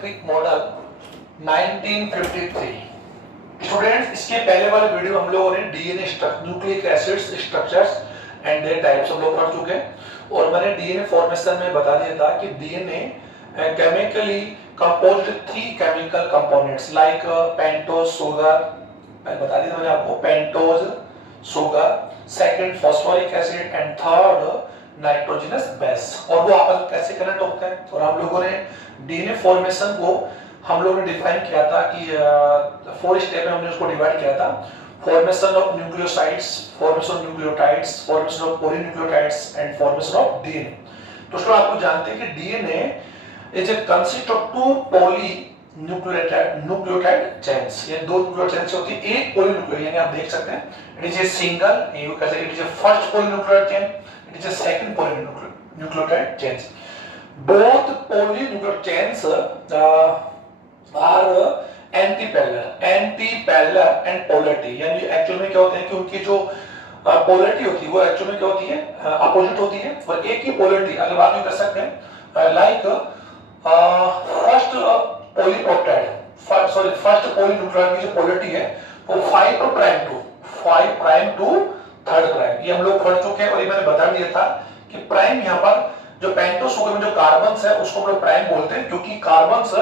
Crick model 1953। Students, इसके पहले वाले वीडियो हम लोगों ने DNA nucleic acids structures and there types हम लोग पढ़ चुके हैं और मैंने डीएनए फॉर्मेशन में बता दिया था कि DNA chemically composed three chemical components like pentose sugar, मैंने बता दिया था मैंने आपको, pentose sugar, second phosphoric acid and third nitrogenous base, और वो आपस में कैसे कनेक्ट होते हैं। और हम लोगों ने डीएनए फॉर्मेशन को हम लोगों ने डिफाइन किया था कि 4 स्टेप में हमने उसको डिवाइड किया था। Formation of nucleosides, formation of nucleotides, formation of polynucleotides and formation of DNA. तो उसको आप लोग जानते हैं कि DNA is a consist of 2 nucleotide chains, ये 2 न्यूक्लियोटाइड चेन्स होती है, एक पॉलीन्यूक्लियोटाइड, यानी आप देख सकते हैं it is a single, you can say it is a first polynucleotide chain, it is a second polynucleotide chains. Both polynucleotide chains are anti-parallel and polarity, यानी एक्चुअल में क्या होते हैं कि उनकी जो पोलैरिटी होती है वो एक्चुअल में क्या होती है, अपोजिट होती है। और एक ही पोलैरिटी अगर बात कर सकते हैं like first polypeptide, first polynucleotide की जो पोलैरिटी है वो 5 प्राइम टू थर्ड प्राइम, ये हम लोग पढ़ चुके हैं। और ये मैंने बता दिया था कि प्राइम यहाँ पर जो पेंटोज शुगर में जो कार्बन्स है उसको हम लोग प्राइम बोलते हैं, क्योंकि कार्बन्स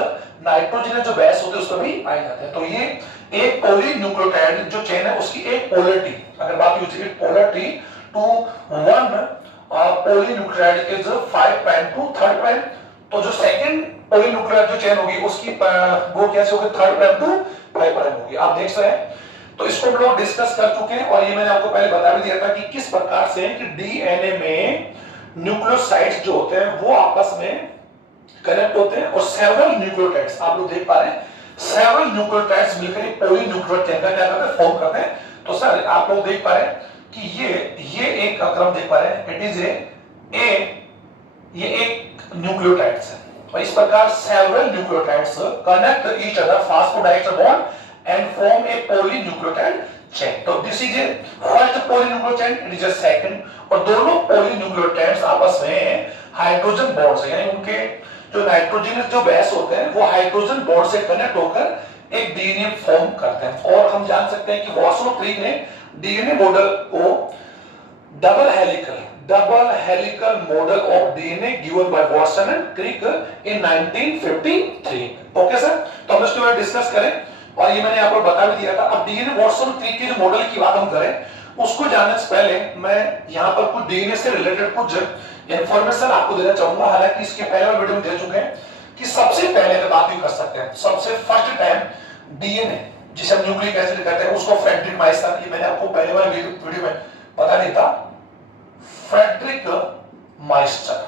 नाइट्रोजन जो बेस होते हैं उसमें भी पाए जाते हैं। तो ये एक पॉलीन्यूक्लियोटाइड जो चेन है उसकी एक पोलैरिटी, अगर बात यूज की polarity to one polynucleotide is 5 prime to third prime, तो जो सेकंड पॉलीन्यूक्लियोटाइड जो चेन होगी उसकी वो कैसे होगी, 3 प्राइम टू 5 प्राइम होगी। आप देख सकते हैं। तो इसको हम लोग डिस्कस कर चुके हैं और ये मैंने आपको पहले बता भी दिया था कि किस प्रकार से कि डीएनए में न्यूक्लियोसाइड्स जो होते हैं वो आपस में कनेक्ट होते हैं और सेवरल न्यूक्लियोटाइड्स आप लोग देख पा रहे हैं, सेवरल न्यूक्लियोटाइड्स मिलकर एक पॉलीन्यूक्लियोटाइड चेन का क्या करते हैं, फॉर्म करते हैं। तो सर आप लोग देख पा रहे हैं कि ये एक क्रम देख पा रहे हैं, इट इज ये एक न्यूक्लियोटाइड्स है और इस प्रकार several nucleotides connect each other phosphodiester bond and form a polynucleotide chain. तो this is a first polynucleotide chain, it is a second, और दोनों polynucleotides आपस में हाइड्रोजन बॉन्ड से, यानी उनके जो नाइट्रोजन जो बेस होते हैं वो हाइड्रोजन बॉन्ड से कनेक्ट होकर एक डीएनए फॉर्म करते हैं। और हम जान सकते हैं कि वाटसन और क्रिक ने डीएनए मॉडल को double helical model of DNA given by Watson and Crick in 1953। Okay sir, तो हम इसके बारे में डिस्कस करें और ये मैंने आपको बता भी दिया था। अब डीएनए वाटसन क्रिक के जो मॉडल की बात हम करें उसको जानने से पहले मैं यहाँ पर कुछ डीएनए से रिलेटेड कुछ इंफॉर्मेशन आपको देना चाहूंगा। हालांकि इसके पहले वाले वीडियो में दे चुके हैं कि सबसे पहले अगर बात भी कर सकते हैं, सबसे फर्स्ट टाइम डीएनए जिसे हम न्यूक्लिक एसिड कहते हैं उसको फ्रेडरिक माइस्टर, ये मैंने आपको पहले वाले वीडियो में बता दिया था, फ्रेडरिक माइस्टर।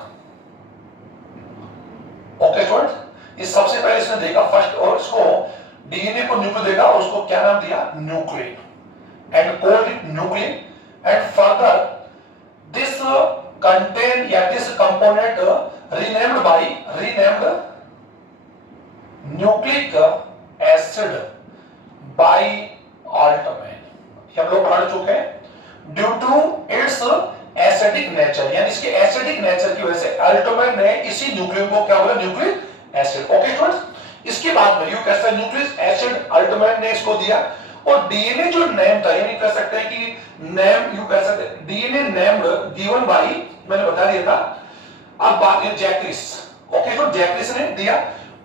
ओके स्टूडेंट्स, ये सबसे पहले इसने देखा फर्स्ट, और इसको डीएनए को न्यूक्लियो देखा और उसको क्या नाम दिया, nuclein, and called it nuclein. And further this content या this component renamed nucleic acid by Altmann, हम लोग पढ़ चुके हैं। Due to its acidic nature, यानी इसके एसिडिक नेचर की वजह से अल्टमैन ने इसी न्यूक्लियन को क्या बोला, न्यूक्लिक एसिड। ओके स्टूडेंट्स, इसके बाद में यू कह सकते हैं न्यूक्लिक एसिड अल्टमैन ने इसको दिया। और डीएनए जो नेम था, यानी कह सकते हैं कि नेम यू कह सकते हैं डीएनए नेम्ड गिवन बाय, मैंने बता दिया था। अब बात है जैक्रिस। ओके, तो जैक्रिस ने दिया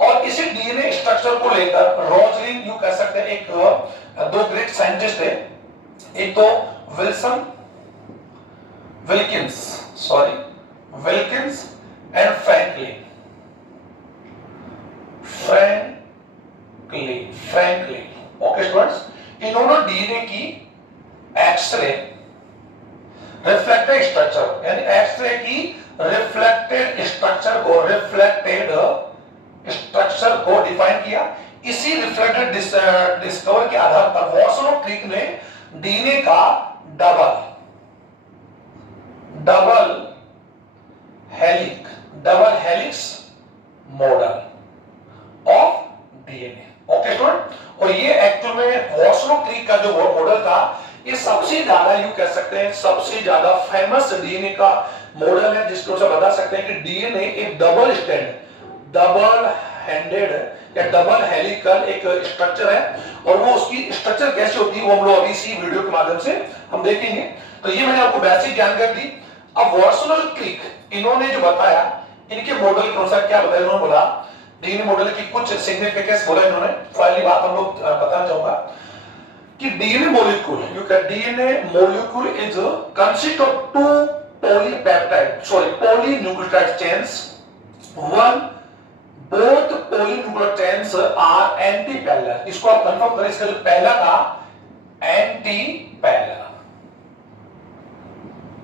और इसी डीएनए स्ट्रक्चर को लेकर रोजलिन, यू कह सकते हैं एक 2 ग्रेट साइंटिस्ट थे, एक तो Wilkins and Franklin. Okay students, इन्होंने डीएनए की एक्सरे रिफ्लेक्टेड स्ट्रक्चर, यानी एक्सरे की रिफ्लेक्टेड स्ट्रक्चर को डिफाइन किया। इसी रिफ्लेक्टेड डिस्कवर के आधार पर वाटसन और क्रिक ने डीएनए का double helix model of DNA. Okay student, और ये एक्चुअल में वाटसन और क्रिक का जो मॉडल था ये सबसे ज्यादा, यू कह सकते हैं सबसे ज्यादा फेमस डीएनए का मॉडल है, जिसको से बता सकते हैं कि डीएनए एक डबल हैंडेड या डबल हेलिकल एक स्ट्रक्चर है, और वो उसकी स्ट्रक्चर कैसे होती है वो हम लोग अभी इसी वीडियो के माध्यम से हम देखेंगे। तो ये मैंने आपको बेसिक जानकारी दी। अब वाटसन और क्रिक इन्होंने जो बताया, इनके मॉडल के अनुसार क्या बताया, इन्होंने बोला डीएनए मॉडल की कुछ सिग्निफिकेंस बोला इन्होंने। पहली बात हम लोग बताना चाहूंगा कि DNA molecule, you can DNA molecule is consist of two polynucleotide chains, one both polynucleotide chains are anti-parallel। इसको आप कंफर्म करें, इसका जो पहला था anti parallel,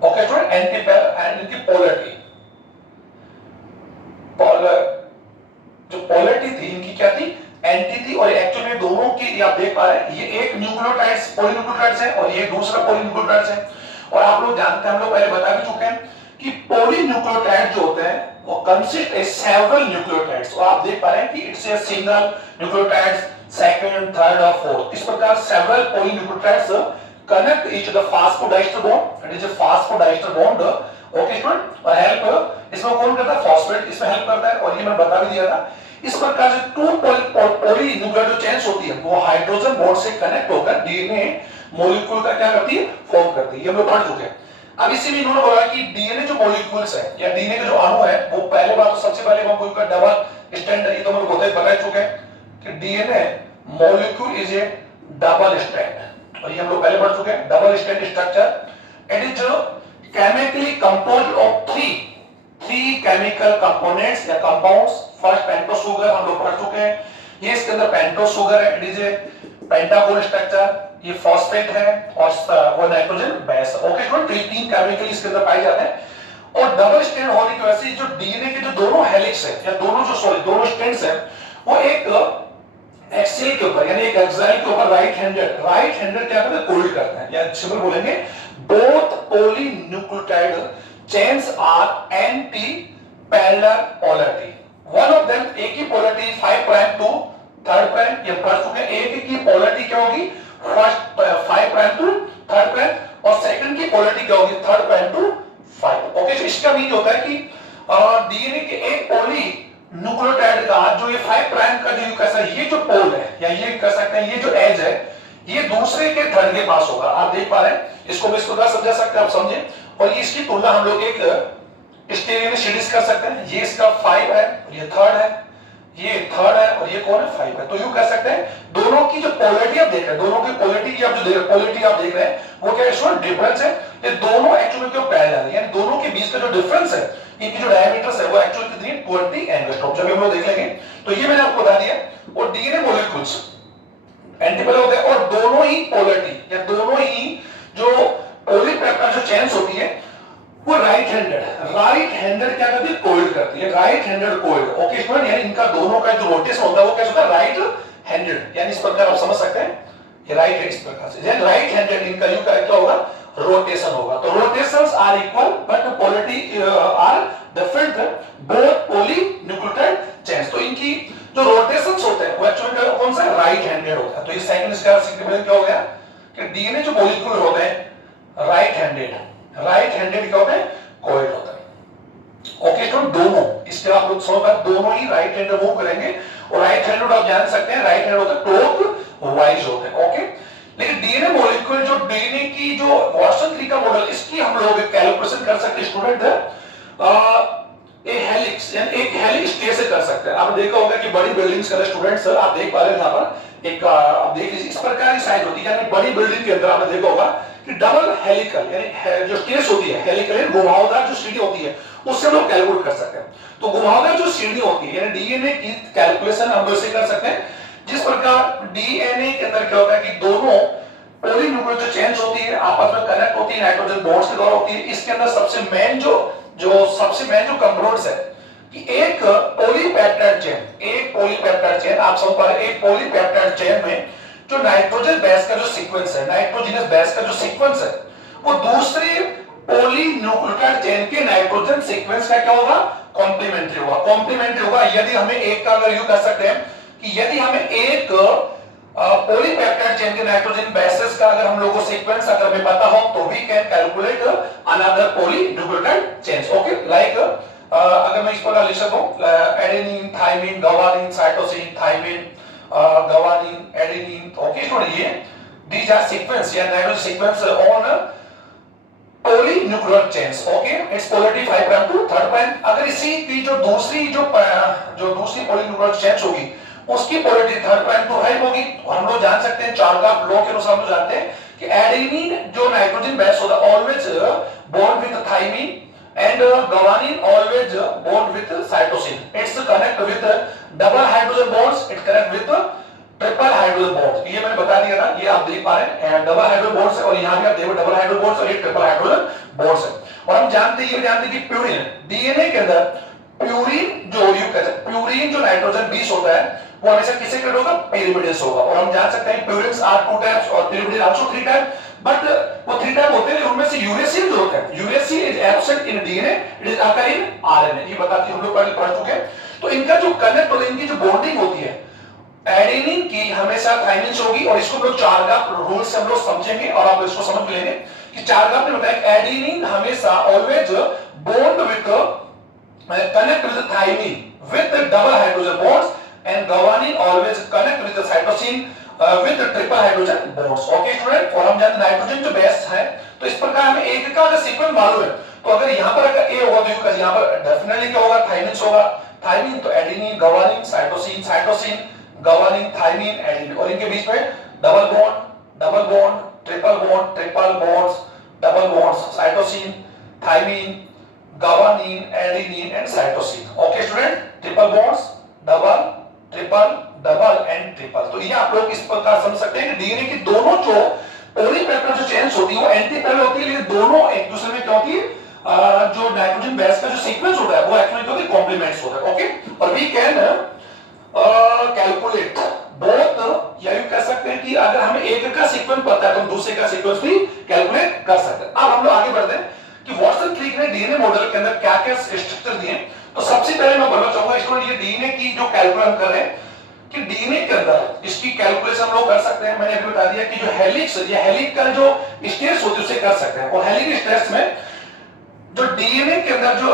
okay student, anti parallel and इनकी पोलैरिटी, जो पोलैरिटी थी इनकी क्या थी, एंटी थी, और एक्चुअली दोनों की आप देख पा रहे हैं, ये एक न्यूक्लियोटाइड्स पॉलीन्यूक्लियोटाइड्स है और ये दूसरा पॉलीन्यूक्लियोटाइड्स है। और आप लोग जानते हैं, हम लोग पहले बता भी चुके हैं कि पॉलीन्यूक्लियोटाइड जो होते हैं वो कंसिस्ट ए सेवरल न्यूक्लियोटाइड्स, और आप देख पा रहे हैं कि it's a single nucleotides, second, third और फोर्थ, इस प्रकार several polynucleotides connect each the phosphodiester bond, it is a phosphodiester bond, okay student, और हेल्प इसमें कौन करता है, फास्फेट इसमें हेल्प करता है, और ये मैं बता भी दिया था। इस प्रकार से टू पॉलीन्यूक्लियोटाइड चेन्स होती है, वो हाइड्रोजन बॉन्ड से कनेक्ट होकर डीएनए मॉलिक्यूल का क्या करती है, फॉर्म करती है, ये हम लोग पढ़ चुके हैं। अब इसी में इन्होंने बोला कि डीएनए जो मॉलिक्यूल्स है या डीएनए के जो अणु है, वो पहले बात तो सबसे पहले हम उनका डबल स्ट्रैंड, ये तो हम लोग बता चुके हैं कि DNA molecule is A double strand, और ये हम लोग पहले पढ़ चुके हैं, double strand structure. It is chemically composed of three chemical components या कंपाउंड्स। फर्स्ट पेंटोस शुगर हम लोग पढ़ चुके हैं, ये इसके अंदर पेंटोस शुगर है, it is a pentagon structure, ये फॉस्फेट है और वो नाइट्रोजन बेस, ओके स्टूडेंट, ये तीन केमिकल इसके अंदर पाए जाते हैं। और डबल स्ट्रैंड होने की वजह से जो डीएनए के जो दोनों हेलिक्स है या दोनों स्ट्रैंड्स है, वो एक एक्सेल के ऊपर यानी एक एक्साइल के ऊपर राइट हैंडेड क्या करते हैं, कोल्ड करते हैं, या सिंपल बोलेंगे both polynucleotide chains are anti parallel polarity, one of them एक ही पोलैरिटी 5 प्राइम टू 3 प्राइम, ये पढ़ चुके हैं, एक की पोलैरिटी क्या होगी, फर्स्ट 5 प्राइम टू 3 प्राइम, और सेकंड की पोलैरिटी क्या होगी, 3 प्राइम टू 5, ओके। तो इसका मीन होता है कि डीएनए के एक पॉली न्यूक्लियोटाइड का जो ये 5 प्राइम का जो कैसा ये जो पोल है, या ये कह सकते हैं ये जो एज है, ये दूसरे के थर्ड के पास होगा, आप देख पा रहे हैं, इसको मैं इस प्रकार समझा सकते हैं, आप समझे। और ये इसकी तुलना हम लोग एक स्टीरियो में सीरीज कर सकते हैं, ये इसका 5 है, ये थर्ड है, ये थर्ड है, और ये कौन है, 5 है। तो यूं कह सकते हैं दोनों की जो पोलैरिटी आप देख रहे हैं, दोनों की पोलैरिटी की आप जो पोलैरिटी आप देख रहे हैं, वो क्या है, डिफरेंस है, ये दोनों एक्चुअली क्यों पैरेलल है, यानी दोनों के बीच का जो डिफरेंस है, इनकी जो डायमीटर्स है वो एक्चुअली कितनी है, 20 एंगस्ट्रॉम, जब हम लोग देख लेंगे। तो ये मैंने आपको बता दिया। और डीएनए मॉलिक्यूल्स एंटीपैरेलल होते हैं, और दोनों ही पोलैरिटी या दोनों ही जो पॉलीपेप्टाइड जो चेन्स होती है वो राइट हैंडेड क्या करती है, कोइल्ड करती है, right handed coiled, okay student, यानी इनका दोनों का जो रोटेशन होता है वो कैसे होता है, राइट हैंडेड, यानी इस प्रकार आप समझ सकते हैं, ये राइट है इस प्रकार से, यानी राइट हैंडेड इनका यू क्या होगा, रोटेशन होगा। तो rotations are equal but polarity are different, both polynucleotide chains. तो इनकी जो रोटेशंस होते हैं वो एक्चुअली कौन सा, राइट हैंडेड होता है। तो ये सेकंड इसका सिग्निफिकेंस क्या हो गया कि डीएनए जो मॉलिक्यूल होते हैं राइट हैंडेड क्या होते हैं, कोइल्ड होता है, ओके। तो दोनों इसके आप लोग समझ पाए, दोनों ही राइट हैंडेड मूव करेंगे, और राइट हैंडेड आप जान सकते हैं राइट हैंड होता है क्लॉक वाइज होते हैं, ओके। लेकिन डीएनए मॉलिक्यूल जो डीएनए की जो वाटसन क्रिक का मॉडल, इसकी हम लोग कैलकुलेशन कर सकते हैं स्टूडेंट, हेलिक्स यानी एक हेलिक्स कैसे कर सकते हैं। आपने देखा होगा कि बड़ी बिल्डिंग्स का स्टूडेंट्स आप देख पा रहे हैं, यहाँ पर एक आप देख लीजिए इस प्रकार की साइज होती है, यानी बड़ी बिल्डिंग के अंदर आपने देखा होगा कि डबल हेलिकल यानी जो केस होती है, हेलिकल घुमावदार जो सीढ़ी होती है, उससे हम लोग कैलकुलेट कर सकते हैं। तो घुमावदार जो सीढ़ी होती है यानी डीएनए की कैलकुलेशन हम लोग कर सकते हैं, जिस प्रकार डीएनए के अंदर क्या होता है कि दोनों पॉलीन्यूक्लियोटाइड जो चेन्स होती है आपस में कनेक्ट होती है नाइट्रोजन बॉन्ड्स के द्वारा होती है। इसके अंदर सबसे मेन जो कंपोनेंट्स है कि एक पॉलीपेप्टाइड चेन आप समझ पा रहे हैं, एक पॉलीपेप्टाइड चेन में जो नाइट्रोजन बेस का जो सीक्वेंस है, नाइट्रोजनस बेस का जो सीक्वेंस है, वो दूसरे पॉलीन्यूक्लियोटाइड चेन के नाइट्रोजन सीक्वेंस का क्या होगा, कॉम्प्लीमेंट्री होगा। यदि हमें एक का अगर यू कर सकते हैं कि यदि हमें एक पॉलीपेप्टाइड चेन के नाइट्रोजन बेसेस का अगर हम लोगों को सीक्वेंस अगर हमें पता हो, तो we can calculate another polynucleotide chains, okay. Like अगर मैं इस प्रकार लिख सकूं, adenine, thymine, guanine, cytosine, thymine, guanine, adenine. Okay student, ये these are sequence या nitrogen sequence on polynuclear chains. Okay, its polarity 5 prime to 3 prime. अगर इसी की जो दूसरी polynuclear chains होगी उसकी polarity 3 prime to 5 होगी, तो हम लोग जान सकते हैं चार्गाफ लॉ के अनुसार हम लोग जानते हैं कि एडेनिन जो नाइट्रोजन बेस होता है always bond with thymine and guanine always bond with cytosine. It's connect with double hydrogen bonds. It connect with triple hydrogen bonds. ये मैंने बता दिया था, ये आप देख पा रहे हैं डबल हाइड्रोजन बॉन्ड्स है, और यहां भी आप देखो डबल हाइड्रोजन बॉन्ड्स और ये ट्रिपल हाइड्रोजन बॉन्ड्स है। और हम जानते हैं कि प्यूरिन, डीएनए के अंदर प्यूरिन जो प्यूरिन जो नाइट्रोजन 20 होता है वो हमेशा किससे कनेक्ट होगा? पिरिमिडिन्स होगा। और हम जान सकते हैं प्यूरिन्स आर 2 टाइप्स और पिरिमिडिन आल्सो 3 टाइप, बट वो 3 टाइप होते हैं, उनमें से यूरेसिल जो होता है, uracil is absent in DNA, it is occur in RNA. ये बताते हम लोग पहले पढ़ चुके हैं। तो इनका जो कनेक्ट होता है, इनकी जो बॉन्डिंग होती है एडेनिन की हमेशा थाइमिन से होगी, और इसको हम लोग चार्गाफ रूल से हम लोग समझेंगे और आप इसको समझ लेंगे कि चार्गाफ ने बताया एडेनिन हमेशा always bond with connect with thymine with double hydrogen bonds, and guanine always connect with cytosine with triple hydrogen bonds. Okay student, और हम जानते हैं नाइट्रोजन जो बेस है, तो इस प्रकार हमें एक का अगर सीक्वेंस मालूम है, तो अगर यहां पर अगर ए होगा तो यू का यहां पर डेफिनेटली क्या होगा? थाइमिन होगा। थाइमिन तो adenine, guanine, cytosine, cytosine, guanine, thymine, adenine, और इनके बीच में double bond, triple bonds, double bonds, cytosine, thymine, guanine, adenine and cytosine. Okay student, triple bonds, double, triple, double and triple. तो ये आप लोग इस प्रकार समझ सकते हैं कि डीएनए की दोनों जो पॉलीपेप्टाइड जो चेन्स होती है वो एंटी पैरेलल होती है, लेकिन दोनों एक दूसरे में क्या होती है? जो नाइट्रोजन बेस का जो सीक्वेंस होता है वो एक्चुअली क्या होता है? कॉम्प्लीमेंट्स होता है। ओके, और वी कैन कैलकुलेट बोथ, या यूं कह सकते हैं कि अगर हमें एक का सीक्वेंस पता है तो हम दूसरे का सीक्वेंस भी कैलकुलेट कर सकते हैं। अब हम लोग आगे बढ़ते हैं कि वाटसन क्रिक ने डीएनए मॉडल के अंदर क्या क्या स्ट्रक्चर दिए। तो सबसे पहले मैं बोलना चाहूंगा स्टूडेंट, ये डीएनए की जो कैलकुलेट कर रहे हैं कि डीएनए के अंदर इसकी कैलकुलेशन हम लोग कर सकते हैं। मैंने अभी बता दिया कि जो हेलिक्स या हेलिक का जो स्टेज होती है उसे कर सकते हैं, और हेलिक स्टेज में जो डीएनए के अंदर जो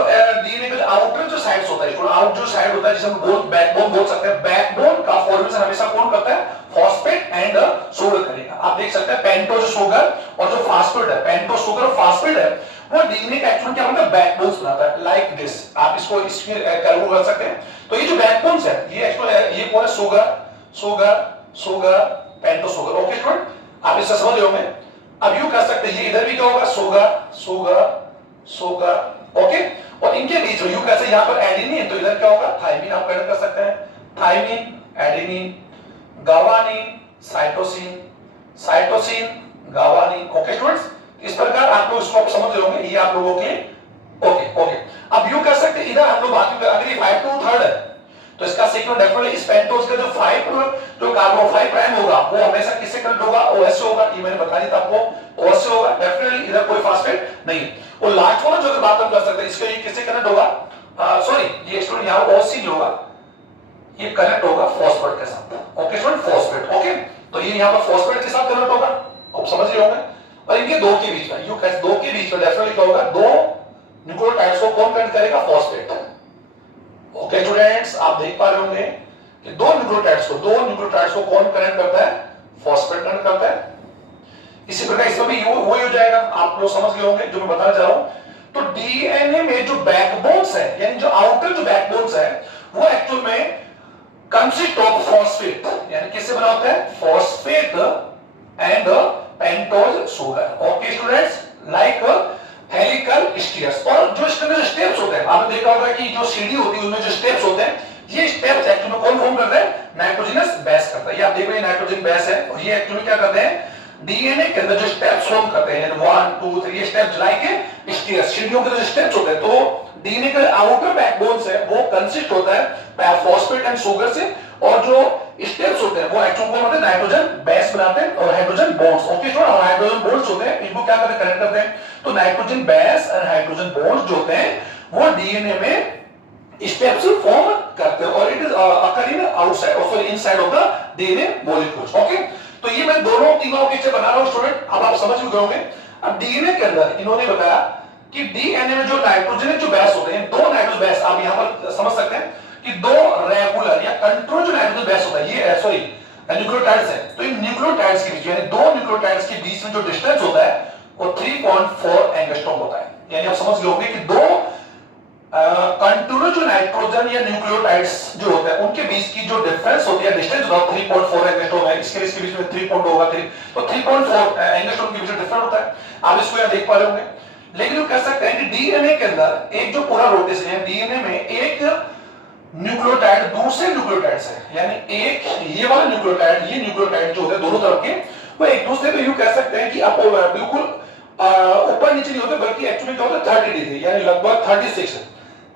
डीएनए का आउटर जो साइड्स होता है, आउट जो साइड होता है जिसे हम बोथ बैकबोन बोल सकते हैं, बैकबोन का फॉर्मेशन हमेशा कौन करता है? फॉस्फेट एंड शुगर करेगा। आप देख सकते हैं पेंटोज शुगर और जो फास्फेट है, पेंटोज शुगर और फास्फेट है, वो डीएनए का एक्चुअली क्या बनता है? बैकबोन्स बनाता है, लाइक दिस। आप इसको इसमें कैलकुलेट कर सकते हैं। तो ये जो बैकबोन्स है ये एक्चुअली ये कौन है? Sugar, pentose sugar. Okay student, आप इससे समझ रहे होंगे। अब यूं कर सकते हैं, ये इधर भी क्या होगा? शुगर, ओके, और इनके बीच में यूं कैसे? यहां पर एडेनिन, तो इधर क्या होगा? थाइमिन। आप कनेक्ट कर सकते हैं, thymine, adenine, guanine, cytosine, guanine. Okay students, इस प्रकार आप लोग इसको समझ रहे होंगे। ये आप लोगों के ओके। अब यूं कर सकते हैं, इधर हम लोग बात कर, अगर ये 5 to 3 है तो इसका सीक्वेंस डेफिनेटली इस पेंटोज का जो 5 जो कार्बन 5 प्राइम होगा वो हमेशा किससे कनेक्ट होगा? OH से होगा। ये मैंने बता दिया था आपको, OH से होगा डेफिनेटली, इधर कोई फास्फेट नहीं। और लास्ट वाला जो अगर बात हम कर सकते हैं, इसके लिए किससे कनेक्ट होगा? सॉरी, ये स्टूडेंट यहां OC नहीं होगा, ये कनेक्ट होगा फॉस्फेट के साथ। Okay student, phosphate. ओके, तो ये यहां पर फॉस्फेट के साथ कनेक्ट होगा, आप समझ रहे होंगे। और इनके दो के बीच में, यू कैसे दो के बीच में डेफिनेटली क्या होगा? दो न्यूक्लियोटाइड्स को कौन कनेक्ट करेगा? फॉस्फेट। ओके स्टूडेंट्स, आप देख पा रहे होंगे कि दो न्यूक्लियोटाइड्स को कौन कनेक्ट करता है? फॉस्फेट कनेक्ट करता है। इसी प्रकार इसमें भी वही हो जाएगा, आप लोग समझ गए होंगे जो मैं बताना चाह रहा हूं। तो डीएनए में जो बैकबोन्स है, यानी जो आउटर जो बैकबोन्स है, वो एक्चुअल में कंसिस्ट ऑफ फॉस्फेट, यानी किससे बना होता है? Phosphate and pentose sugar. Okay students, like helical stairs. और जो इसके अंदर स्टेप्स होते हैं, आपने देखा होगा कि जो सीढ़ी होती है उसमें जो स्टेप्स होते हैं, ये स्टेप्स एक्चुअली में कौन फॉर्म करते हैं? नाइट्रोजनस बेस करता है। ये आप देख रहे हैं नाइट्रोजन बेस है, और ये एक्चुअली क्या करते हैं? डीएनए के अंदर जो स्टेप्स फॉर्म करते हैं, 1 2 3, ये स्टेप्स लाइक स्टेयर्स, सीढ़ियों के जो स्टेप्स होते हैं। तो डीएनए का आउटर बैकबोन्स है वो कंसिस्ट होता है फॉस्फेट एंड शुगर से, और जो स्टेप्स होते हैं वो एक्चुअली कौन होते हैं? नाइट्रोजन बेस बनाते हैं और हाइड्रोजन बॉन्ड्स। ओके स्टूडेंट, और हाइड्रोजन बॉन्ड्स होते हैं, इनको क्या करते हैं? कनेक्ट करते हैं। तो नाइट्रोजन बेस और हाइड्रोजन बॉन्ड्स जो होते हैं वो डीएनए में स्टेप्स फॉर्म करते हैं, और it is occur in outside और inside of the DNA molecules. Okay, तो ये मैं दोनों तीनों पीछे बना रहा हूं स्टूडेंट, अब आप समझ गए होंगे। अब डीएनए के अंदर इन्होंने बताया कि डीएनए में जो नाइट्रोजन जो बेस होते हैं, दो नाइट्रोजन बेस आप यहां पर समझ सकते हैं कि दो रेगुलर या कंट्रोल जो नाइट्रोजन बेस होता है, ये सॉरी न्यूक्लियोटाइड्स है, तो इन न्यूक्लियोटाइड्स के बीच यानी दो न्यूक्लियोटाइड्स के बीच में जो डिस्टेंस होता है वो 3.4 एंगस्ट्रॉम होता है। यानी आप समझ गए होंगे कि दो कंट्रोल जो नाइट्रोजन या न्यूक्लियोटाइड्स जो होते हैं उनके बीच की जो डिफरेंस होती है, डिस्टेंस होता है 3.4 एंगस्ट्रॉम है। इसके बीच में 3 होगा, 3 तो 3.4 एंगस्ट्रॉम के बीच में डिफरेंस होता है। आप इसको यहां देख पा रहे होंगे। लेकिन हम कह सकते हैं कि डीएनए के अंदर एक जो पूरा रोटेशन है, डीएनए में एक न्यूक्लियोटाइड दूसरे न्यूक्लियोटाइड से, यानी एक ये वाला न्यूक्लियोटाइड, ये न्यूक्लियोटाइड जो होते हैं दोनों तरफ के, वो एक दूसरे को यूं कह सकते हैं कि आप बिल्कुल ऊपर नीचे नहीं होते, बल्कि एक्चुअली क्या होता है 30 डिग्री, यानी लगभग 36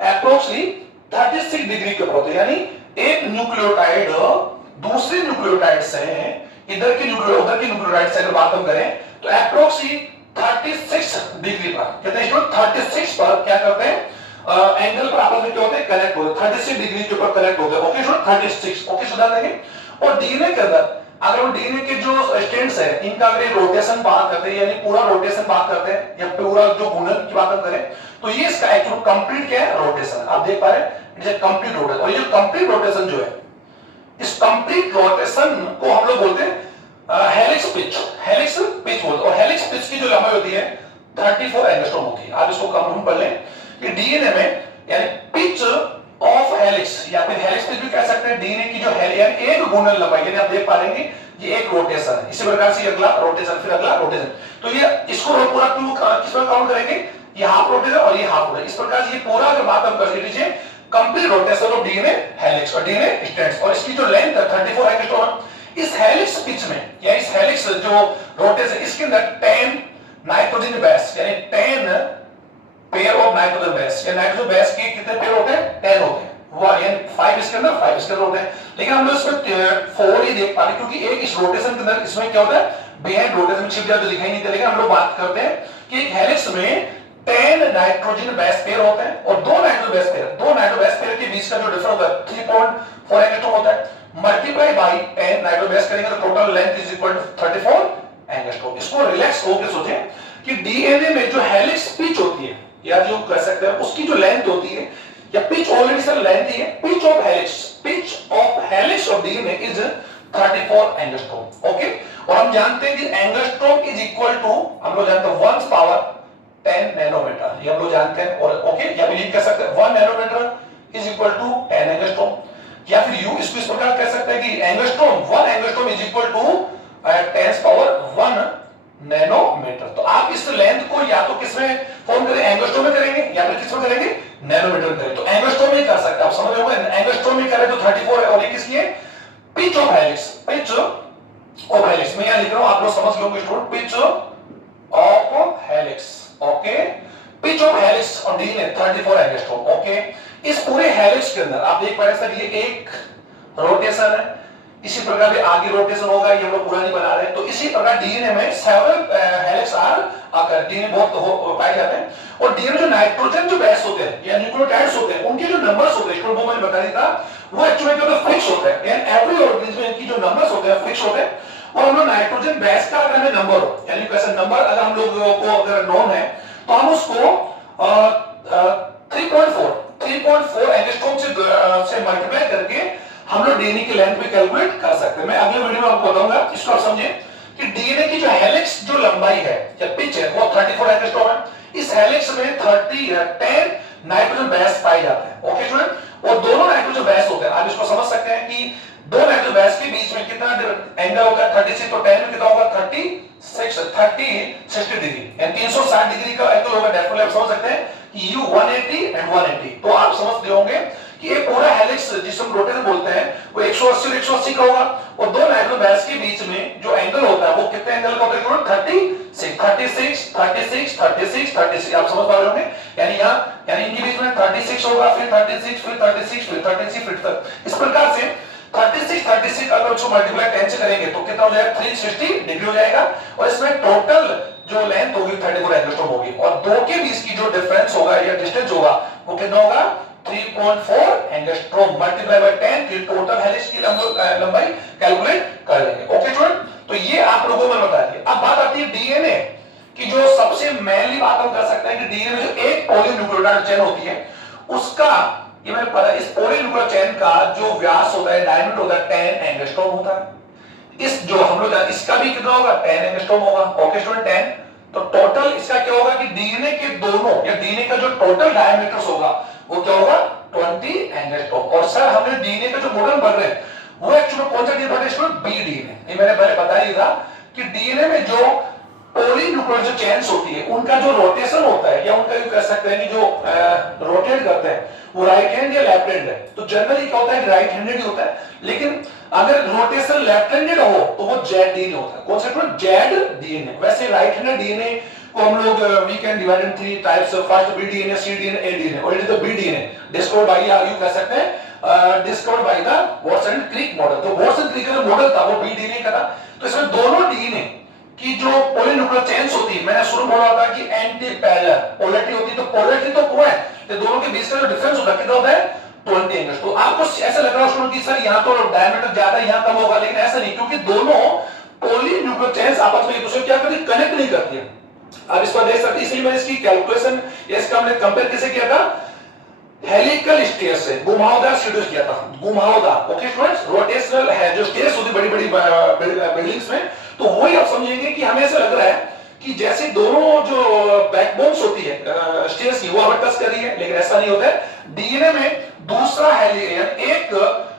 अप्रोक्सली 36 डिग्री के ऊपर होते हैं। यानी एक न्यूक्लियोटाइड दूसरे न्यूक्लियोटाइड से, इधर के न्यूक्लियो उधर के न्यूक्लियोटाइड से अगर बात हम करें तो अप्रोक्सली 36 डिग्री पर, कहते हैं 36 पर क्या करते हैं, एंगल पर आपस में क्या होते हैं, कनेक्ट होते हैं, 36 डिग्री के ऊपर कनेक्ट होते हैं। ओके स्टूडेंट, 36 ओके सुधार देंगे। और डीएनए के अंदर अगर हम डीएनए के जो स्ट्रैंड्स है इनका अगर रोटेशन बात करते हैं, यानी पूरा रोटेशन बात करते हैं, या पूरा जो गुणन की बात हम करें, तो ये इसका एक्चुअल कंप्लीट क्या है, रोटेशन। आप देख पा रहे हैं इट इज कंप्लीट रोटेशन। और ये कंप्लीट रोटेशन जो है, इस कंप्लीट रोटेशन को हम लोग बोलते हैं हेलिक्स पिच, हेलिक्स पिच बोलते हैं। और हेलिक्स पिच की जो लंबाई होती है 34 एंगस्ट्रॉम होती है। आप इसको कम पढ़ लें कि डीएनए में यानी पिच ऑफ हेलिक्स या फिर हेलिक्स पिच भी कह सकते हैं। डीएनए की जो यानी एक गुणन लंबाई, यानी आप देख पा रहे हैं ये एक रोटेशन है, इसी प्रकार से अगला रोटेशन, फिर अगला रोटेशन। तो ये इसको पूरा किस पर काउंट करेंगे, ये हाफ रोटेशन और ये हाफ रोटेशन। इस प्रकार से ये पूरा अगर बात हम कर लीजिए complete rotation of DNA helix और डीएनए स्ट्रैंड्स। और इसकी जो लेंथ है 34 एंगस्ट्रॉम। इस हेलिक्स पिच में या इस हेलिक्स जो रोटेशन, इसके अंदर 10 नाइट्रोजन बेस यानी 10 पेयर ऑफ नाइट्रोजन बेस, या नाइट्रोजन बेस के कितने पेयर होते हैं, 10 होते हैं। वो यानी 5 इसके अंदर 5 इसके अंदर होते हैं। लेकिन हम लोग इसमें 4 ही देख पा रहे क्योंकि एक इस रोटेशन के अंदर इसमें क्या होता है, बिहाइंड रोटेशन छिप जाता, दिखाई नहीं देगा। हम लोग बात करते हैं कि एक हेलिक्स में 10 नाइट्रोजन बेस पेयर होते हैं और दो नाइट्रोजन बेस पेयर के बीच का जो डिफरेंस होता है 3.4 एंगस्ट्रॉम होता है। मल्टीप्लाई बाय 10 नाइट्रोजन बेस करेंगे तो total length is equal to 34 angstrom. इसको रिलैक्स होकर सोचें कि डीएनए में जो हेलिक्स पिच होती है, या जो कह सकते हैं उसकी जो लेंथ होती है, या पिच ऑलरेडी सर लेंथ ही है, pitch of helix of DNA is 34 angstrom. Okay, और हम जानते हैं कि एंगस्ट्रॉम इज इक्वल टू, हम लोग जानते हैं 1 पावर 10 नैनोमीटर, ये हम लोग जानते हैं। और ओके, या फिर ये कह सकते हैं 1 nanometer is equal to 10 angstrom, या फिर यू इसको इस प्रकार कह सकते हैं कि angstrom 1 angstrom is equal to 10 power 1 nanometer. तो आप इस लेंथ को या तो किसमें फॉर्म करें, एंगस्ट्रॉम में करेंगे या फिर किसमें करेंगे, नैनोमीटर करें। तो एंगस्ट्रॉम में कर सकते हैं, आप समझ रहे होंगे। एंगस्ट्रॉम में करें तो 34 है, और ये किसकी है, पिच ऑफ हेलिक्स में यहां लिख रहा हूं, आप लोग समझ लोगे student, pitch of helix. Okay, pitch of helix और डीएनए 34 एंगस्ट्रॉम। ओके, इस पूरे हेलिक्स के अंदर आप देख पा रहे हैं सर, ये एक रोटेशन है, इसी प्रकार से आगे रोटेशन होगा, ये हम लोग पूरा नहीं बना रहे। तो इसी प्रकार डीएनए में सेवरल हेलिक्स आर आकर डीएनए बहुत पाए जाते हैं। और डीएनए जो नाइट्रोजन जो बेस होते हैं या न्यूक्लियोटाइड्स होते हैं, उनके जो नंबर्स होते हैं, वो मैंने बता दिया था, वो एक्चुअली क्या होता है, फिक्स होता है। एंड एवरी ऑर्गेनिज्म में इनकी जो नंबर्स होते हैं फिक्स होते हैं। और हम लोग नाइट्रोजन बेस का अगर हमें नंबर हो, यानी कैसा नंबर अगर हम लोगों को अगर नोन है, तो हम उसको 3.4 एंगस्ट्रॉम से मल्टीप्लाई करके हम लोग डीएनए की लेंथ भी कैलकुलेट कर सकते हैं। मैं अगले वीडियो में आपको बताऊंगा। इसको आप समझें कि डीएनए की जो हेलिक्स जो लंबाई है या पिच है वो 34 एंगस्ट्रॉम है। इस हेलिक्स में 10 नाइट्रोजन बेस पाए जाते हैं। ओके स्टूडेंट, और दोनों नाइट्रोजन बेस होते हैं। आप इसको समझ सकते हैं कि दो नाइट्रोजन बेस के बीच में कितना एंगल होगा, 36, तो 10 में कितना होगा, 60 डिग्री, यानी 360 डिग्री का एंगल होगा। डेफिनेटली आप समझ सकते हैं कि U 180 एंड 180। तो आप समझते होंगे कि ये पूरा हेलिक्स जिसे हम रोटेशन बोलते हैं वो 180 और 180 का होगा। और दो नाइट्रोजन बेस के बीच में जो एंगल होता है वो कितने एंगल का होता है, 36। आप समझ पा रहे होंगे। यानी इनके बीच में 36 होगा, फिर 36, फिर 36, फिर 36, फिर तक। इस प्रकार से 36 अगर उसको मल्टीप्लाई 10 से करेंगे तो कितना हो जाएगा, 360 डिग्री हो जाएगा। और इसमें टोटल जो लेंथ होगी 34 एंगस्ट्रॉम होगी। और दो के बीच की जो डिफरेंस होगा या डिस्टेंस होगा वो कितना होगा, 3.4 एंगस्ट्रॉम मल्टीप्लाई बाय 10, फिर टोटल हेलिक्स की लंबाई कैलकुलेट कर लेंगे। ओके स्टूडेंट, तो ये आप लोगों में बता दिया। अब बात आती है डीएनए कि जो सबसे मेनली बात हम कर सकते हैं कि डीएनए में जो एक पॉलीन्यूक्लियोटाइड चेन होती है उसका, ये मैंने पता, इस पॉलीन्यूक्लियोटाइड चेन का जो व्यास होता है, डायमीटर होता है 10 एंगस्ट्रॉम होता है। इस जो हम लोग इसका भी कितना होगा, 10 एंगस्ट्रॉम होगा। Okay student, 10। तो टोटल इसका क्या होगा कि डीएनए के दोनों या डीएनए का जो टोटल डायमीटर होगा वो क्या होगा, 20 एंगस्ट्रॉम। और सर हमने डीएनए का जो मॉडल पढ़ रहे हैं वो एक्चुअली कौन सा डीएनए पढ़ रहे हैं, बी डीएनए। ये मैंने पहले बताया ही था कि डीएनए में जो पॉलीन्यूक्लियोटाइड जो चेन्स होती है उनका जो रोटेशन होता है, या उनका ये कह सकते हैं कि जो रोटेट करते हैं वो राइट हैंड या लेफ्ट हैंड है। तो जनरली क्या होता है कि राइट हैंडेड ही होता है, लेकिन अगर रोटेशन लेफ्ट हैंडेड हो तो वो जेड डीएनए होता है। कौन सा, जेड डीएनए। वैसे राइट हैंडेड डीएनए को हम लोग we can divide in 3 types, first B DNA, C DNA, A DNA. और it is the B DNA discovered by, या यू कह सकते हैं discovered by the Watson and Crick model. तो वॉटसन क्रिक का जो मॉडल था वो बी डीएनए का था। तो इसमें दोनों डीएनए की जो पॉलीन्यूक्लियोटाइड चेन्स होती है, मैंने शुरू बोला था कि एंटी पैरेलल पोलैरिटी होती है, तो पोलैरिटी तो वो है, तो दोनों के बीच का जो डिफरेंस होता है कितना होता है, 20 एंगस्ट्रॉम। तो आपको ऐसा लग रहा है कि सर यहाँ तो डायमीटर ज्यादा यहाँ कम होगा, लेकिन ऐसा नहीं, क्योंकि दोनों पॉलीन्यूक्लियोटाइड चेन्स आपस में एक दूसरे क्या करती, कनेक्ट नहीं करती है। आप इसको देख सकते, इसलिए मैंने इसकी कैलकुलेशन, इसका हमने कंपेयर किसे किया था, हेलिकल स्टेयर से, घुमावदार शेड्यूल किया था, घुमावदार। ओके स्टूडेंट्स, रोटेशनल है जो स्टेयर्स होती बड़ी बड़ी बिल्डिंग्स में, तो वही आप समझेंगे कि हमें ऐसा लग रहा है कि जैसे दोनों जो बैकबोन्स होती है स्टेयर्स की वो अब टच कर रही है, लेकिन ऐसा नहीं होता है। डीएनए में दूसरा एक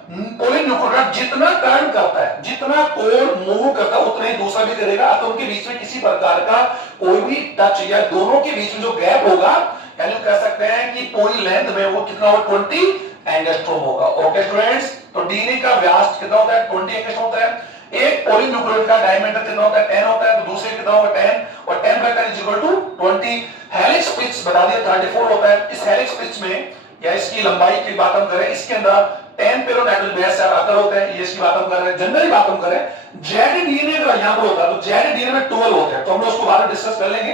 पॉलीन्यूक्लियोटाइड जितना टर्न करता है, जितना कोर मूव करता है, उतना ही दूसरा भी करेगा। तो उनके बीच में किसी प्रकार का कोई भी टच या दोनों के बीच में जो गैप होगा, यानी कह सकते हैं कि पूरी लेंथ में वो कितना होगा, 20 एंगस्ट्रॉम होगा। ओके स्टूडेंट्स, तो डीएनए का व्यास कितना होता है, 20 एंगस्ट्रॉम होता है। एक पॉलीन्यूक्लियोटाइड का डायमीटर कितना होता है, 10 होता है, तो दूसरे कितना होगा, 10, और 10 का 10 is equal to 20। Helix pitch बता दिया 34 होता है। इस हेलिक्स पिच में या इसकी लंबाई की बात हम करें, इसके अंदर 10 पेरोनाइट्रल बेस आकर होते हैं, ये इसकी बात हम कर रहे हैं। जनरली बात हम करें, जेड डीएनए अगर यहां पर होता है तो जेड डीएनए में 12 होते हैं, तो हम लोग उसको बाद में डिस्कस कर लेंगे।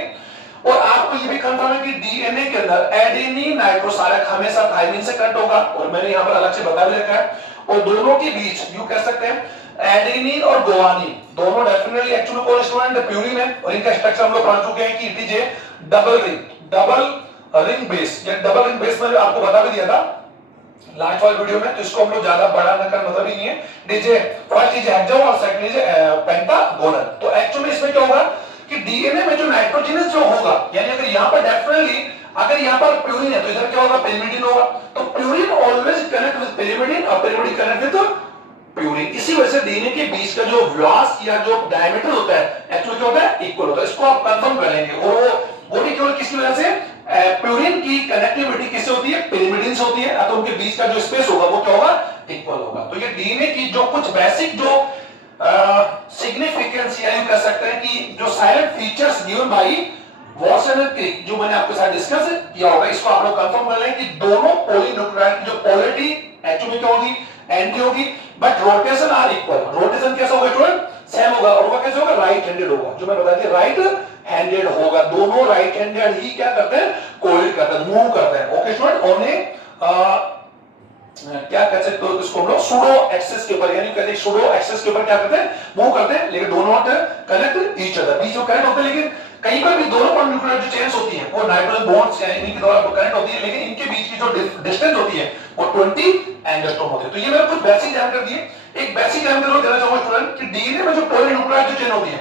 और आपको ये भी कंफर्म है कि डीएनए के अंदर एडेनिन नाइट्रोसाइलेट हमेशा थाइमिन से कट होगा, और मैंने यहां पर अलग से बता भी रखा है। और दोनों के बीच यूं कह सकते हैं एडेनिन और गुआनिन दोनों डेफिनेटली एक्चुअली कोरेस्पोंडेंट प्यूरिन है, और इनका स्ट्रक्चर हम लोग पढ़ चुके हैं कि it is A double ring base. या डबल रिंग बेस में आपको बता भी दिया था लास्ट वाले वीडियो में, तो इसको हम लोग ज्यादा बढ़ाने का मतलब ही नहीं है। डीजे फर्स्ट इज हेक्सा और सेकंड इज पेंटागोनल। तो एक्चुअली इसमें क्या होगा कि डीएनए में जो नाइट्रोजनस जो होगा, यानी अगर यहां पर डेफिनेटली अगर यहां पर प्यूरिन है तो इधर क्या होगा, पिरिमिडिन होगा। तो purine always connect with pyrimidine और पिरिमिडिन कनेक्ट विद प्यूरिन। इसी वजह से डीएनए के बीच का जो व्यास या जो डायमीटर होता है एक्चुअली क्या होता है, इक्वल होता है। इसको आप कंफर्म कर लेंगे। और वो भी केवल किसकी वजह से, प्यूरिन की कनेक्टिविटी किससे होती है, पिरिमिडिन से होती है, तो उनके बीच का जो स्पेस होगा वो क्या होगा, इक्वल होगा। तो ये डीएनए की जो कुछ बेसिक जो सिग्निफिकेंस या यूं कह सकते हैं कि जो silent features given by Watson and Crick, जो मैंने आपके साथ डिस्कस किया होगा, इसको आप लोग कंफर्म कर लें कि दोनों पॉलीन्यूक्लियोटाइड की जो पोलैरिटी एक्चुअली क्या होगी, एंटी होगी, but rotation are equal. Rotation कैसा होगा स्टूडेंट, सेम होगा। और वो कैसे होगा, राइट हैंडेड होगा, जो मैं बताया था राइट हैंडेड होगा। दोनों राइट हैंडेड ही क्या करते हैं, कोलिड करते हैं, मूव करते हैं। ओके स्टूडेंट, उन्हें क्या कह सकते हो इसको हम लोग सूडो एक्सिस के ऊपर, यानी कहते हैं सूडो एक्सिस के ऊपर क्या करते हैं, मूव करते हैं, लेकिन दोनों कनेक्ट ईच अदर, बीच में कनेक्ट होते हैं। लेकिन कहीं पर भी दोनों पॉलीन्यूक्लियोटाइड जो चेन्स होती है वो नाइट्रोजन बॉन्ड्स यानी इनके द्वारा कनेक्ट होती है, लेकिन इनके बीच की जो डिस्टेंस होती है वो 20 एंगस्ट्रॉम होती है। तो ये मैंने कुछ बेसिक जानकारी दी। एक बेसिक जानकारी देना चाहूंगा स्टूडेंट कि डीएनए में जो पॉलीन्यूक्लियोटाइड जो चेन होती है,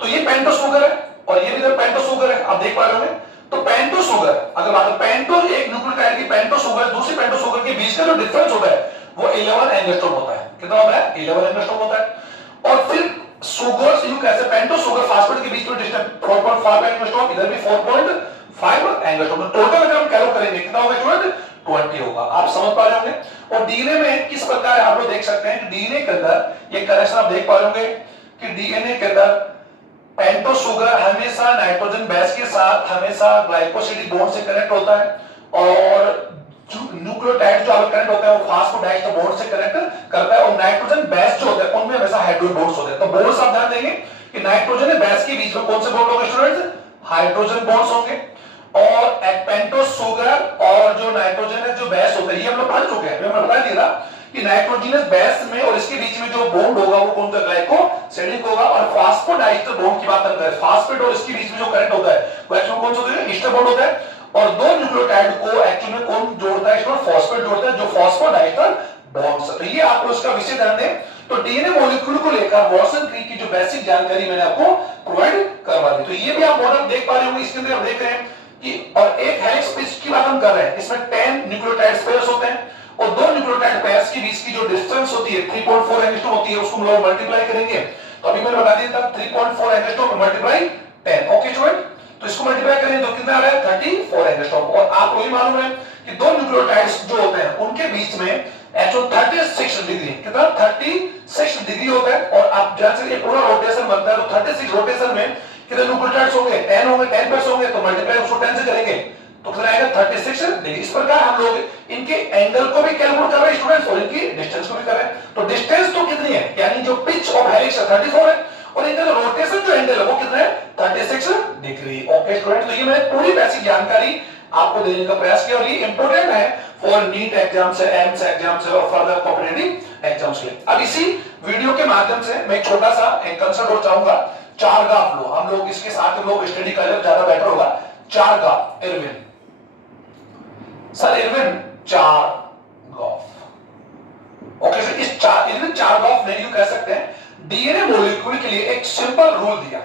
तो ये पेंटोस शुगर है और ये भी इधर पेंटोस शुगर है, आप देख पा रहे होंगे। तो पेंटोस शुगर, अगर बात पेंटोस एक न्यूक्लियोटाइड की पेंटोस शुगर दूसरी पेंटोस शुगर के बीच का जो डिफरेंस होता है वो 11 एंगस्ट्रॉम होता है। कितना होता है, 11 एंगस्ट्रॉम होता है। और फिर शुगर्स यू कैसे, पेंटोस शुगर फास्फेट के बीच में डिस्टेंस 4.5 एंगस्ट्रॉम, इधर भी 4.5 एंगस्ट्रॉम। टोटल अगर हम कैलकुलेट करेंगे कितना होगा स्टूडेंट, 20 होगा। आप समझ पा रहे होंगे। और डीएनए में किस प्रकार आप लोग देख सकते हैं कि डीएनए के अंदर ये कनेक्शन आप देख पा रहे होंगे कि डीएनए के अंदर पेंटोस शुगर हमेशा नाइट्रोजन बेस के साथ हमेशा ग्लाइकोसिडिक बॉन्ड से कनेक्ट होता है, और न्यूक्लियोटाइड जो कनेक्ट होता है वो फास्फोडाइस्टर बॉन्ड से कनेक्ट करता है, और नाइट्रोजन बेस जो होता है उनमें हमेशा हाइड्रोजन बॉन्ड्स होते हैं। तो बॉन्ड्स आप ध्यान देंगे कि नाइट्रोजन और बेस के बीच में कौन से बॉन्ड होंगे स्टूडेंट्स, हाइड्रोजन बॉन्ड्स होंगे। और पेंटोस शुगर और जो नाइट्रोजन है जो बेस होता है, ये हम लोग पढ़ चुके हैं, मैं बता दिया था कि नाइट्रोजनस बेस में और इसके बीच में जो बॉन्ड होगा वो कौन सा, ग्लाइको एसिडिक होगा। और फास्फोडाइस्टर बॉन्ड की बात करते हैं, फास्फेट और इसके बीच में जो करंट होता है वो एक्चुअली कौन सा होता है, ईस्टर बॉन्ड होता है। और दो न्यूक्लियोटाइड को एक्चुअली में कौन जोड़ता है, इसमें फॉस्फेट जोड़ता है, जो फॉस्फोडाइस्टर बॉन्ड। तो ये आपको इसका विषय ध्यान दें। तो डीएनए मॉलिक्यूल को लेकर वाटसन क्रिक की जो बेसिक जानकारी मैंने आपको प्रोवाइड करवा दी। तो ये भी आप मॉडल देख पा रहे होंगे, इसके अंदर आप देख रहे हैं कि और एक हेलिक्स पिच की बात हम कर रहे हैं, इसमें 10 न्यूक्लियोटाइड पेयर्स होते हैं और दो न्यूक्लियोटाइड पेयर्स के बीच की जो डिस्टेंस होती है 3.4 एंगस्ट्रॉम होती है, उसको हम लोग मल्टीप्लाई करेंगे। तो अभी मैंने बता दिया था 3.4 एंगस्ट्रॉम मल्टीप्लाई 10। ओके स्टूडेंट, तो इसको मल्टीप्लाई करें तो कितना आ रहा है 34 एंगस्ट्रॉम। और आपको ये मालूम है कि दो न्यूक्लियोटाइड्स जो होते हैं उनके बीच में एक्चुअल 36 डिग्री, कितना 36 डिग्री होता है। और आप जान सकते हैं पूरा रोटेशन बनता है, तो 36 रोटेशन में कितने न्यूक्लियोटाइड्स होंगे, 10 होंगे, 10 प्लस होंगे, तो मल्टीप्लाई उसको 10 से करेंगे तो कितना आएगा 36 डिग्री। इस प्रकार हम लोग इनके एंगल को भी कैलकुलेट कर रहे हैं स्टूडेंट्स और इनकी डिस्टेंस को भी कर रहे हैं। तो डिस्टेंस तो कितनी है, यानी जो पिच ऑफ हेलिक्स है 34 है और इनका जो रोटेशन जो एंगल है वो कितना है 36 डिग्री। ओके स्टूडेंट, तो ये मैंने पूरी बेसिक जानकारी आपको देने का प्रयास किया और ये इंपॉर्टेंट है फॉर नीट एग्जाम से, एम्स एग्जाम से और फर्दर कॉम्पिटिटिव एग्जाम्स के लिए। अब इसी वीडियो के माध्यम से मैं छोटा सा एक कंसेप्ट और चाहूंगा, चार ग्राफ लो हम लोग, इसके साथ हम लोग स्टडी करें ज्यादा बेटर होगा। चार ग्राफ इरविन, सर इरविन चार ग्राफ। ओके सर, इस चार इरविन चार ग्राफ ने यू कह सकते हैं डीएनए मॉलिक्यूल के लिए एक सिंपल रूल दिया।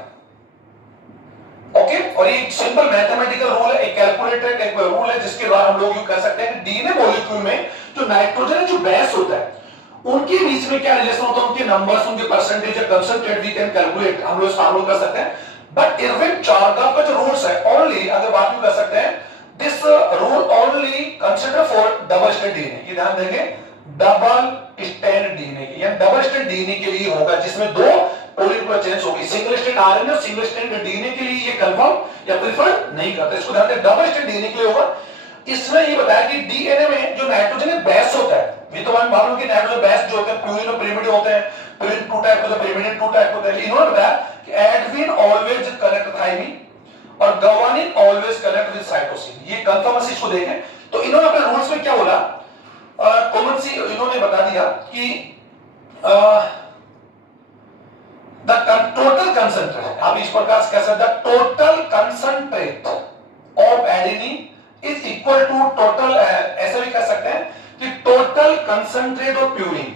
ओके, और ये सिंपल मैथमेटिकल रूल है, एक कैलकुलेटेड एक रूल है जिसके द्वारा हम लोग यूं कह सकते हैं कि डीएनए मॉलिक्यूल में जो नाइट्रोजन है जो बेस होता है उनके बीच में क्या रिलेशन होता है, उनके नंबर्स, उनके परसेंटेज या कंसंट्रेट वी कैन कैलकुलेट, हम लोग फार्मूला कर सकते हैं। बट इरविन चारगाफ का जो रूल्स है ओनली, अगर बात यूं कर सकते हैं, this rule only consider for double strand DNA. ये ध्यान देंगे, डबल स्ट्रैंड डीएनए के, यानी डबल स्ट्रैंड डीएनए के लिए होगा जिसमें दो पॉलीमर चेंज होगी। सिंगल स्ट्रैंड आरएनए और सिंगल स्ट्रैंड डीएनए के लिए ये कंफर्म या प्रेफर नहीं करते, इसको ध्यान दें, डबल स्ट्रैंड डीएनए के लिए होगा। इसमें ये बताया कि डीएनए में जो नाइट्रोजन है बेस होता है, ये तो हम मालूम कि नाइट्रोजन बेस जो होते हैं प्यूरिन और pyrimidine होते हैं, प्यूरिन टू टाइप होता है, pyrimidine टू टाइप होता है। इन्होंने बताया कि एडविन ऑलवेज कनेक्ट थाइमिन और गवानिन ऑलवेज कनेक्ट विद साइटोसिन। ये कंफर्म है, इसको देखें। तो इन्होंने अपने रूल्स में क्या बोला, कॉमन सी इन्होंने बता दिया कि द टोटल कंसंट्रेट, आप इस प्रकार से कह सकते हैं, the total concentrate of adenine is equal to total, ऐसा भी कह सकते हैं कि total concentrate of purine,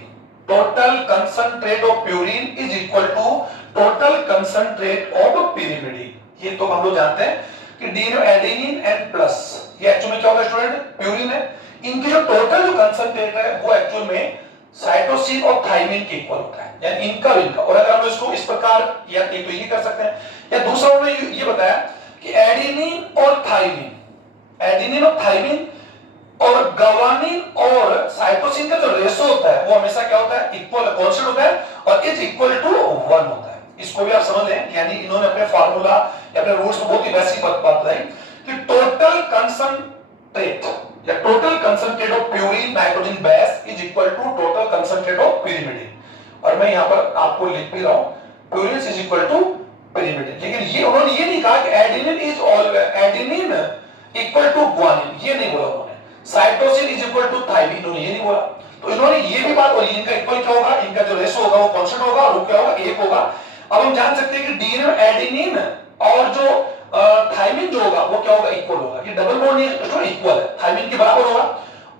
total concentrate of purine is equal to total concentrate of pyrimidine। ये तो हम लोग जानते हैं कि डीएनए एडेनिन एंड प्लस, ये एक्चुअल में क्या होगा स्टूडेंट, प्यूरिन है। इनके जो टोटल जो कंसंट्रेट है वो एक्चुअल में साइटोसिन और थाइमिन के इक्वल होता है, यानी इनका इनका। और अगर हम इसको इस प्रकार या एक तो ये कर सकते हैं, या दूसरा उन्होंने ये बताया कि एडेनिन और थाइमिन, एडेनिन और थाइमिन और गवानिन और साइटोसिन का जो रेशो होता है वो हमेशा क्या होता है, इक्वल कांस्टेंट होता है और इज इक्वल टू 1 होता है। इसको भी आप समझ लें, यानी इन्होंने अपने फार्मूला या अपने रूल्स में बहुत ही बेसिक बात बताई कि टोटल कंसंट्रेट या total concentrate of purine nitrogen base is equal to total concentrate of pyrimidine। और मैं यहां पर आपको लिख भी रहा हूं, purine is equal to pyrimidine। लेकिन ये उन्होंने ये नहीं कहा कि adenine is always adenine equal to guanine, ये नहीं बोला उन्होंने। Cytosine is equal to thymine, इन्होंने ये नहीं बोला। तो इन्होंने ये भी बात, और इनका इक्वल क्या होगा, इनका जो रेशो होगा वो कांस्टेंट होगा और क्या होगा, 1 होगा। अब हम जान सकते हैं कि डीएनए एडेनिन और जो थाइमिन जो होगा वो क्या होगा, इक्वल होगा। ये डबल बॉन्ड नहीं, इक्वल है, थाइमिन के बराबर होगा।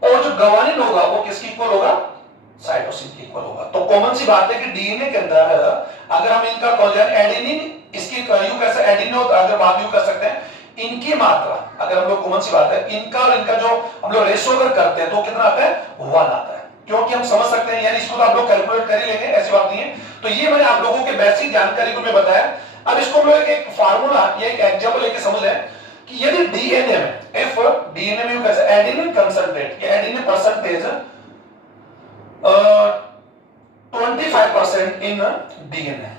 और जो गवानिन होगा वो किसकी इक्वल होगा, साइटोसिन की इक्वल होगा। तो कॉमन सी बात है कि डीएनए के अंदर अगर हम इनका कॉन्जुगेट एडेनिन, इसकी यूं कैसे एडेनिन होता है, अगर बात यूं कर सकते हैं, इनकी मात्रा अगर हम लोग कॉमन सी बात है, इनका और इनका जो हम लोग रेशो अगर करते हैं तो कितना आता है, 1 आता है। क्योंकि हम समझ सकते हैं, यानी इसको तो आप लोग कैलकुलेट कर ही लेंगे, ऐसी बात नहीं है। तो ये मैंने आप लोगों के बेसिक जानकारी को मैं बताया। अब इसको हम लोग एक फार्मूला या एक एग्जांपल लेके समझ लें कि यदि डीएनए में, इफ डीएनए में कैसे एडेनिन कंसंट्रेट या एडेनिन परसेंटेज 25% इन डीएनए,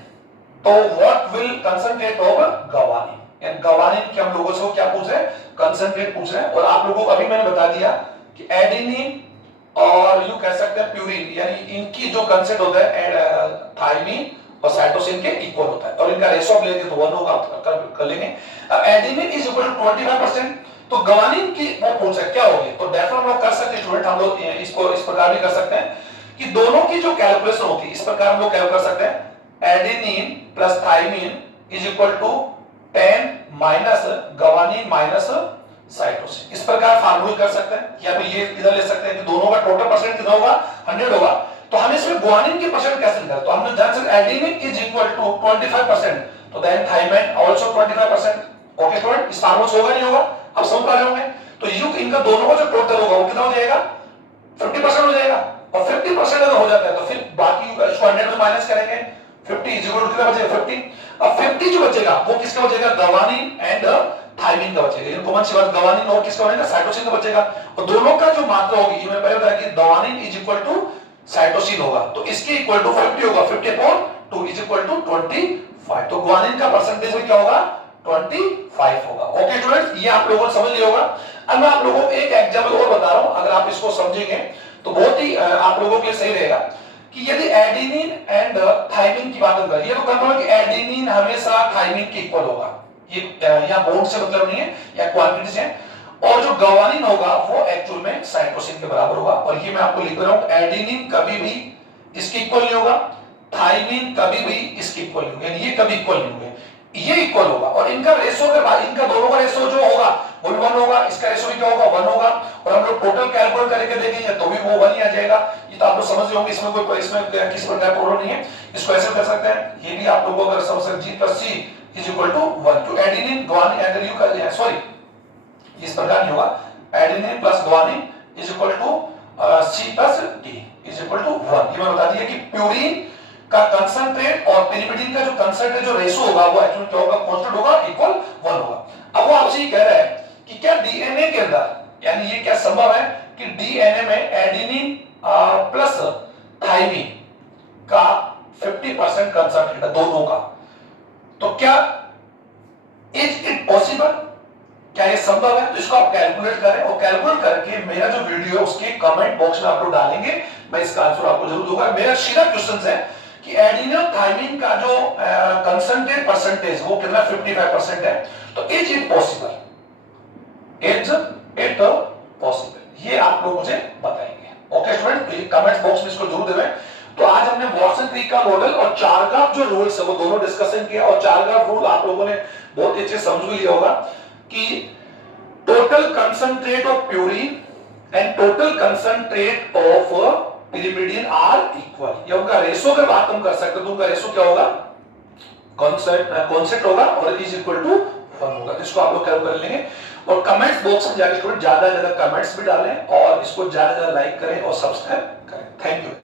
तो व्हाट विल कंसंट्रेट ऑफ गवानिन, यानी गवानिन के हम लोगों से क्या पूछ रहे हैं, कंसंट्रेट पूछ रहे हैं। और आप लोगों को अभी मैंने बता दिया कि एडेनिन और यू कह सकते हैं प्यूरिन, यानी इनकी जो कंसेंट होता है थाइमिन और साइटोसिन के इक्वल होता है, और इनका रेशो आप लेंगे तो 1 होगा, कर लेंगे। अब एडेनिन इज इक्वल टू 25%, तो गवानिन की वो पूछ रहे क्या होगी। तो डेफिनेटली हम लोग कर सकते हैं स्टूडेंट, हम लोग इसको इस प्रकार भी कर सकते हैं कि दोनों की जो कैलकुलेशन होती है, इस प्रकार हम लोग क्या कर सकते हैं, adenine plus thymine is equal to 10 minus guanine minus cytosine. इस प्रकार फार्मूला कर सकते हैं, या फिर ये इधर ले सकते हैं कि दोनों का टोटल परसेंट कितना होगा, 100 होगा। तो हमें इसमें ग्वानिन के परसेंट कैसे निकालें, तो हमने जान सकते एडेनिन इज इक्वल टू 25%, तो then thymine also 25%। Okay student, इस फार्मूला से होगा नहीं होगा, अब समझ पा रहे होंगे। तो यू इनका दोनों का जो टोटल होगा वो कितना हो जाएगा, 50% हो जाएगा। और 50% अगर हो जाता है तो फिर बाकी इसको 100 में माइनस करेंगे, 50 इज इक्वल टू कितना बचेगा, 50। अब 50 जो बचेगा वो किसका बचेगा, ग्वानिन एंड थाइमिन का बचेगा। ये कॉमन सी बात, ग्वानिन और किसका बचेगा, साइटोसिन का बचेगा। और दोनों का जो मात्रा होगी, ये मैंने पहले बताया कि guanine is equal to cytosine होगा, तो इसके इक्वल टू 50 होगा, 50/2 इज इक्वल टू 25। तो ग्वानिन का परसेंटेज में क्या होगा, 25 होगा। ओके स्टूडेंट्स, ये आप लोगों ने समझ लिया होगा। अब मैं आप लोगों को एक एग्जांपल और बता रहा हूं, अगर आप इसको समझेंगे तो बहुत ही आप लोगों के लिए सही रहेगा कि यदि एडेनिन एंड थाइमिन की बात करें, ये तो कंफर्म है कि एडेनिन हमेशा थाइमिन के इक्वल होगा, ये यहां बॉन्ड से मतलब नहीं है या क्वांटिटी से। और जो ग्वानिन होगा वो एक्चुअल में साइटोसिन के बराबर होगा। और ये मैं आपको लिख रहा हूं, एडेनिन कभी भी इसके इक्वल नहीं होगा, थाइमिन कभी भी इसके इक्वल नहीं होगा, यानी ये कभी इक्वल नहीं होंगे, ये इक्वल होगा। और इनका रेशो अगर इनका दोनों का रेशो जो होगा वो 1 होगा, इसका रेशो भी क्या होगा, 1 होगा। और हम लोग टोटल कैलकुलेट करके देखेंगे तो भी वो 1 ही आ जाएगा। ये तो आप लोग समझ होंगे, इसमें कोई इसमें किसी प्रकार का प्रॉब्लम नहीं है। इसको ऐसे कर सकते हैं, ये भी आप लोगों को अगर समझ सकते, G+C is equal to 1 to adenine guanine and you कर दिया, सॉरी इस प्रकार नहीं होगा, adenine plus guanine is equal to C+D is equal to 1। ये मैं बता दिया कि प्यूरिन का कंसंट्रेट और पिरिमिडिन का जो कंसंट्रेट जो रेशो होगा वो एक्चुअली क्या होगा, कांस्टेंट होगा, इक्वल 1 होगा। अब वो आपसे ये कह रहा है कि क्या डीएनए के अंदर, यानी ये क्या संभव है कि डीएनए में एडेनिन प्लस थाइमिन का 50% कंसंट्रेट है दोनों का, तो क्या इज इट पॉसिबल, क्या ये संभव है? तो इसको आप कैलकुलेट करें और कैलकुलेट करके मेरा जो वीडियो है उसके कमेंट बॉक्स में आप लोग डालेंगे, मैं इसका आंसर आपको जरूर दूंगा। मेरा सीधा क्वेश्चन है कि एडेनिन थाइमिन का जो कंसंट्रेट परसेंटेज वो कितना 55% है, तो is it possible, is it possible, ये आप लोग मुझे बताएंगे। ओके स्टूडेंट, तो ये कमेंट बॉक्स में इसको जरूर देवें। तो आज हमने वॉटसन क्रिक का मॉडल और चारग्राफ जो रूल्स है वो दोनों डिस्कशन किया। और चारग्राफ रूल आप लोगों ने बहुत अच्छे समझ लिया होगा कि total concentrate of purine and total concentrate of pyrimidine are equal, ये उनका रेशो की बात हम कर सकते हैं, तो उनका रेशो क्या होगा, कॉन्सेंट होगा और इज इक्वल टू 1 होगा। इसको आप लोग कैलकुलेट कर लेंगे। और कमेंट्स बॉक्स में जाकर स्टूडेंट ज्यादा कमेंट्स भी डालें और इसको ज्यादा लाइक करें और सब्सक्राइब करें। Thank you.